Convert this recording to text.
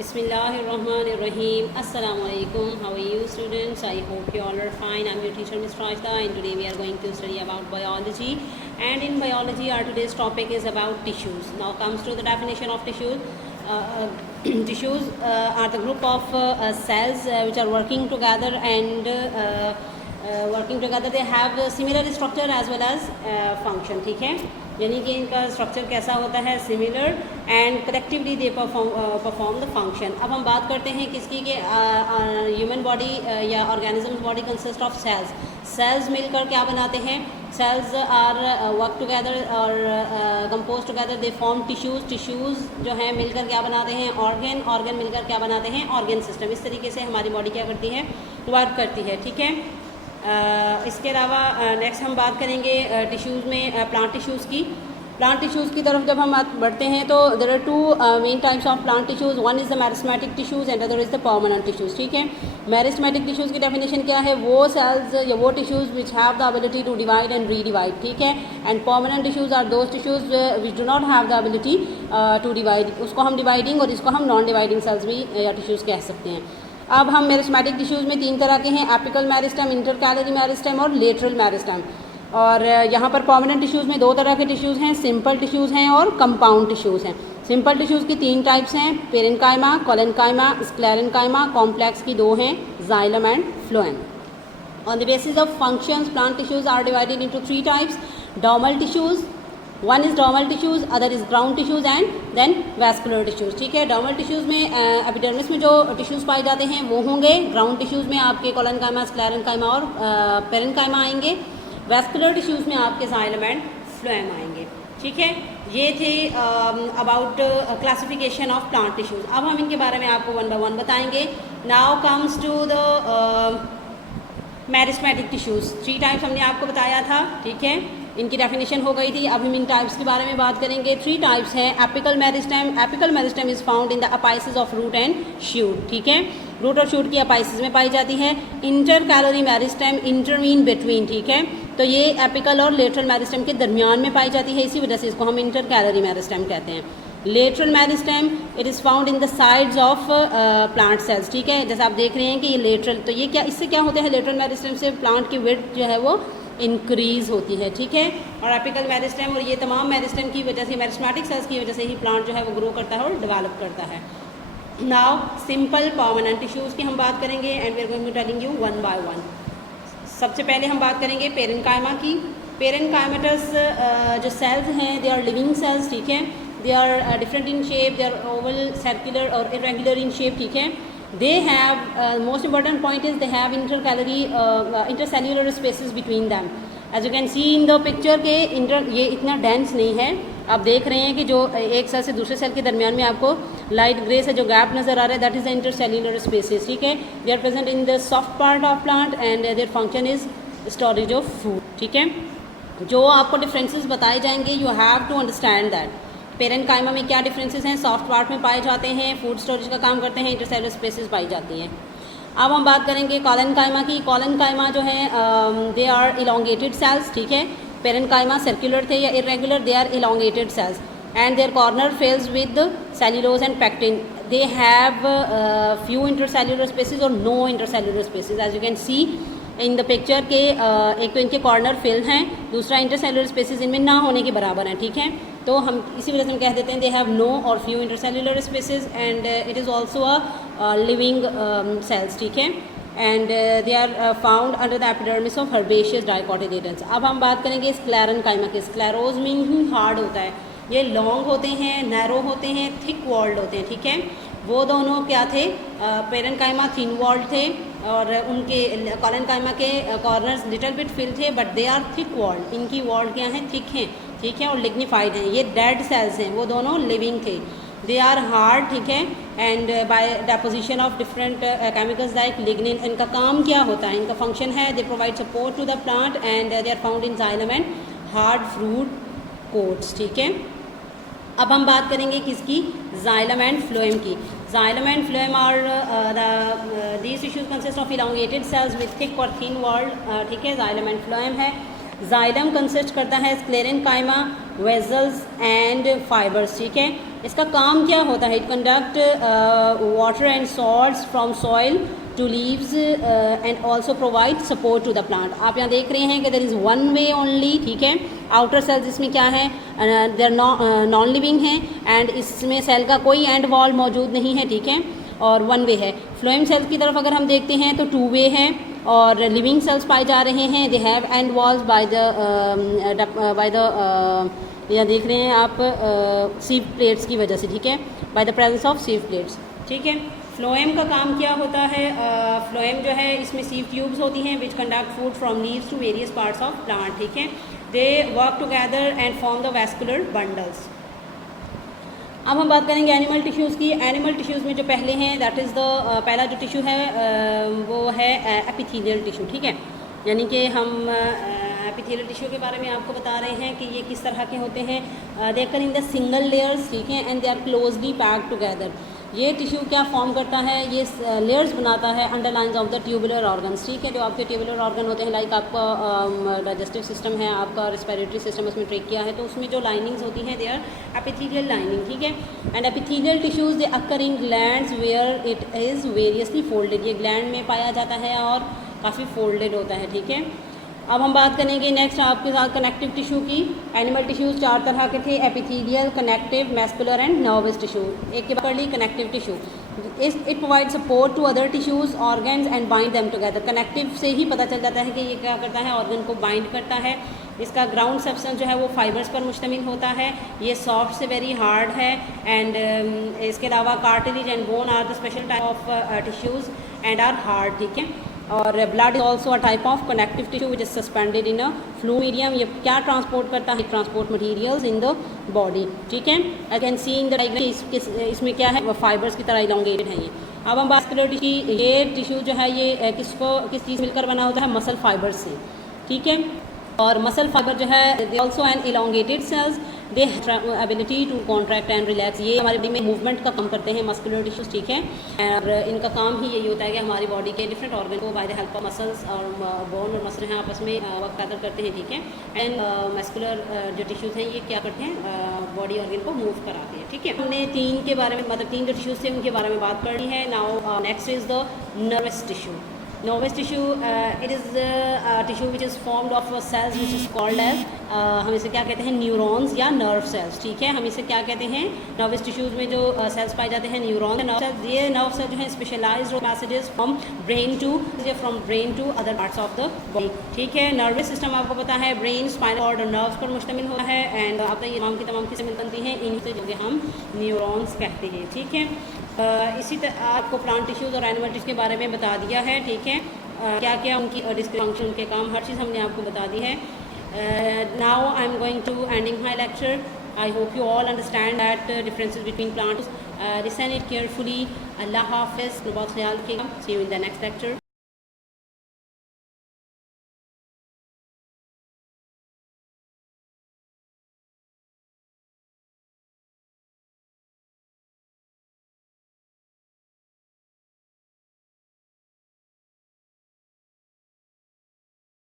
Bismillahirrahmanirrahim. Assalamu alaikum. How are you students? I hope you all are fine. I'm your teacher Ms. Rajda, and today we are going to study about biology. And in biology our today's topic is about tissues. Now comes to the definition of tissues. Tissues are the group of cells which are working together and they have a similar structure as well as function. ठीक है, यानी कि इनका structure कैसा होता है, similar, and collectively they perform the function. अब हम बात करते हैं किसकी कि ह्यूमन बॉडी या organism body consist of cells. Cells मिलकर क्या बनाते हैं, सेल्स आर वर्क टुगेदर और compose together, they form tissues. Tissues जो हैं मिलकर क्या बनाते हैं, ऑर्गन. ऑर्गन मिलकर क्या बनाते हैं, ऑर्गन सिस्टम. इस तरीके से हमारी बॉडी क्या करती है, वर्क करती है. ठीक है, इसके अलावा नेक्स्ट हम बात करेंगे टिश्यूज़ में प्लांट टिश्यूज़ की. प्लांट टिश्यूज़ की तरफ जब हम बढ़ते हैं तो there are two main types of plant tissues. One is the meristematic tissues and other is the permanent tissues. ठीक है, मेरिस्टेमेटिक टिश्यूज़ की डेफिनेशन क्या है, वो सेल्स या वो tissues which have the ability to divide and redivide. ठीक है, and permanent tissues are those tissues which do not have the ability to divide. उसको हम डिवाइडिंग और इसको हम नॉन डिवाइडिंग सेल्स भी या टिश्यूज़ कह सकते हैं. अब हम मेरिस्टेमेटिक टिश्यूज़ में तीन तरह के हैं, एपिकल मेरिस्टेम, इंटरकैलरी मेरिस्टेम और लेटरल मेरिस्टेम. और यहाँ पर परमानेंट टिश्यूज़ में दो तरह के टिश्यूज़ हैं, सिंपल टिश्यूज़ हैं और कंपाउंड टिश्यूज़ हैं. सिंपल टिश्यूज़ की तीन टाइप्स हैं, पेरेन्काइमा, कोलेन्काइमा, स्क्लेरेन्काइमा. कॉम्प्लेक्स की दो हैं, xylem and phloem. On the basis of functions plant tissues are divided into three types. Dermal tissues, one is dermal tissues, other is ground tissues and then vascular tissues. ठीक है, dermal tissues में epidermis में जो tissues पाए जाते हैं वो होंगे. ग्राउंड टिश्यूज़ में आपके कोलेन्काइमा, स्क्लेरेन्काइमा और पेरेन्काइमा आएंगे. वैस्कुलर टिश्यूज़ में आपके जाइलम एंड फ्लोएम आएंगे. ठीक है, ये थे about classification of plant tissues. अब हम इनके बारे में आपको वन बाय वन बताएंगे. Now comes to the meristematic tissues. Three types हमने आपको बताया था. ठीक है, इनकी डेफिनेशन हो गई थी. अब हम इन टाइप्स के बारे में बात करेंगे. थ्री टाइप्स हैं. Apical meristem, apical meristem is found in the apices of root and shoot. ठीक है, रूट और शूट की अपाइसिस में पाई जाती है. इंटरकैलरी मेरिस्टेम, इंटरमीन बिटवीन. ठीक है, तो ये एपिकल और लेटरल मेरिस्टेम के दरमियान में पाई जाती है, इसी वजह से इसको हम इंटरकैलरी मेरिस्टेम कहते हैं. Lateral meristem it is found in the sides of plant cells. ठीक है, जैसे आप देख रहे हैं कि ये लेटरल, तो ये क्या, इससे क्या होता है, लेटरल मेरिस्टेम से प्लांट की विड्थ जो है वो इंक्रीज़ होती है. ठीक है, और एपिकल मेरिस्टेम और ये तमाम मेरिस्टेम की वजह से, मेरिस्टेमेटिक सेल्स की वजह से ही प्लांट जो है वो ग्रो करता है और डेवलप करता है. नाउ सिंपल परमानेंट टिश्यूज़ की हम बात करेंगे and we are going to telling you one by one. सबसे पहले हम बात करेंगे पेरेन्काइमा की. पेरेन्काइमेटस जो सेल्स हैं दे आर लिविंग सेल्स. ठीक है, they are different in shape, they are oval, circular और इरेगुलर इन शेप. ठीक है, they have most important point is they have intercellular spaces between them. as you can see in the picture के ये इतना dense नहीं है. आप देख रहे हैं कि जो एक सेल से दूसरे सेल के दरमियान में आपको लाइट ग्रे से जो गैप नज़र आ रहा है, that is the intercellular spaces. ठीक है, they are present in the soft part of plant and their function is storage of food. ठीक है, जो आपको डिफरेंसेस बताए जाएंगे you have to understand that. Parenchyma में क्या डिफरेंसेस हैं, सॉफ्ट पार्ट में पाए जाते हैं, फूड स्टोरेज का काम करते हैं, इंटरसेलुलर स्पेसेस पाई जाती हैं. अब हम बात करेंगे कोलेन्काइमा की. कोलेन्काइमा जो है दे आर इलोंगेटेड सेल्स. ठीक है, पेरेन्काइमा सर्कुलर थे या irregular, they are elongated cells and their corner fills with cellulose and pectin. They have few intercellular spaces और no intercellular spaces. As you can see in the picture के एक तो इनके corner fill हैं, दूसरा intercellular spaces इनमें ना होने के बराबर हैं. ठीक है, तो हम इसी वजह से हम कह देते हैं दे हैव नो और few intercellular spaces and it is also a living cells. ठीक है, and they are found under the epidermis of herbaceous dicotyledons. अब हम बात करेंगे स्क्लेरेन्काइमा के. स्क्लेरोज मीन ही हार्ड होता है, ये लॉन्ग होते हैं, नैरो होते हैं, थिक वॉल्ड होते हैं. ठीक है, वो दोनों क्या थे, पेरेन्काइमा थिन वॉल्ड थे और उनके कोलेन्काइमा के कॉर्नर्स लिटिल बिट फिल थे, but they are thick walled. इनकी वॉल्ड क्या हैं, थिक हैं. ठीक है, और लिग्निफाइड हैं. ये डेड सेल्स हैं, वो दोनों लिविंग थे. They are hard. ठीक है, and by deposition of different chemicals like lignin. इनका काम क्या होता है, इनका फंक्शन है they provide support to the plant and they are found in xylem and hard fruit coats. ठीक है, अब हम बात करेंगे किसकी, जाइलम एंड फ्लोएम की. Xylem and phloem are these tissues consist of elongated cells with thick और thin walled. ठीक है, जाइलम एंड फ्लोएम है. जाइलम कंसिस्ट करता है स्क्लेरेन्काइमा, वेजल्स एंड फाइबर्स. ठीक है, इसका काम क्या होता है? It conduct water and salts from soil to leaves and also provide support to the plant. आप यहाँ देख रहे हैं कि there is one way only, ठीक है। आउटर सेल्स इसमें क्या है, देयर नॉन लिविंग हैं एंड इसमें सेल का कोई एंड वॉल मौजूद नहीं है, ठीक है, और वन वे है। फ्लोएम सेल्स की तरफ अगर हम देखते हैं तो टू वे है और लिविंग सेल्स पाए जा रहे हैं। They have and walls by the यहाँ देख रहे हैं आप सीव प्लेट्स की वजह से, ठीक है, by the presence of sieve plates, ठीक है। फ्लोएम का काम क्या होता है? फ्लोएम जो है इसमें सीव ट्यूब्स होती हैं which conduct food from leaves to various parts of plant, ठीक है। They work together and form the vascular bundles. अब हम बात करेंगे एनिमल टिश्यूज़ की। एनिमल टिश्यूज़ में जो पहले हैं दैट इज़ द पहला जो टिश्यू है वो है एपिथेलियल टिश्यू, ठीक है। यानी कि हम एपिथेलियल टिश्यू के बारे में आपको बता रहे हैं कि ये किस तरह के होते हैं। They are in the single layers, ठीक है, and they are closely packed together. ये टिश्यू क्या फॉर्म करता है? ये लेयर्स बनाता है under lines of the tubular organs, ठीक है। जो आपके ट्यूबुलर ऑर्गन होते हैं, लाइक आपका डाइजेस्टिव सिस्टम है, आपका रेस्पिरेटरी सिस्टम, उसमें ट्रेकिया है, तो उसमें जो लाइनिंग्स होती हैं दे आर एपिथेलियल लाइनिंग, ठीक है। And epithelial tissues they occur in glands where it is variously folded. ये ग्लैंड में पाया जाता है और काफ़ी फोल्डेड होता है, ठीक है। अब हम बात करेंगे नेक्स्ट आपके साथ कनेक्टिव टिश्यू की। एनिमल टिश्यूज़ 4 तरह के थे, epithelial, connective, muscular and nervous tissue. एक के बाद ली connective tissue. It provide support to other tissues organs and bind them together. Connective से ही पता चल जाता है कि ये क्या करता है, ऑर्गन को बाइंड करता है। इसका ग्राउंड सब्सटेंस जो है वो फाइबर्स पर मुश्तमिल होता है। ये सॉफ्ट से वेरी हार्ड है एंड इसके अलावा cartilage and bone are the special type of tissues and are hard, ठीक है। और blood is also a type of connective tissue which is suspended in a fluid medium. ये क्या transport करता है? Transport materials in the body, ठीक है। I can see in the diagram इसमें क्या है, फाइबर्स की तरह इलोंगेटेड है ये। अब हम बात करें टिश्यू, ये टिश्यू जो है ये किस चीज़ मिलकर बना होता है? मसल फाइबर से, ठीक है। और मसल फाइबर जो है they also an elongated cells, they ability to contract and relax. ये हमारी बॉडी में मूवमेंट का काम करते हैं मस्कुलर टिश्यूज, ठीक है। और इनका काम ही यही होता है कि हमारी बॉडी के डिफरेंट ऑर्गन को by the help of muscles और बोन और मसल हैं आपस में वर्क पैदा करते हैं, ठीक है। एंड मस्कुलर जो टिश्यूज़ हैं ये क्या करते हैं? बॉडी ऑर्गन को मूव कराते हैं, ठीक है। हमने 3 के बारे में, मतलब 3 जो टिश्यूज़ थे उनके बारे में बात कर ली है। Now next is the nervous tissue. Nervous tissue it is tissue which is formed of cells which is called as, हम इसे क्या कहते हैं? न्यूरॉन्स या नर्व सेल्स, ठीक है। हम इसे क्या कहते हैं? नर्वस टिश्यूज़ में जो सेल्स पाए जाते हैं न्यूरॉन नर्व सेल्स। ये नर्व सेल्स जो है specialised messages from brain to other parts of the body, ठीक है। नर्वस सिस्टम आपको पता है ब्रेन, स्पाइनल कॉर्ड और नर्व्स पर मुश्तमिल होता है एंड आप ये तमाम किस्में मिल बनती हैं, इन्हीं से जो हम न्यूरॉन्स कहते हैं, ठीक है। इसी तरह आपको प्लांट टिश्यूज़ और एनिमल टिश्यूज़ के बारे में बता दिया है, ठीक है। क्या क्या उनकी फंक्शन, उनके काम, हर चीज़ हमने आपको बता दी है। Now I am going to ending my lecture. I hope you all understand that differences between plants. Listen it carefully. अल्लाह हाफिज़, बहुत ख्याल रखिएगा। See you in the next lecture.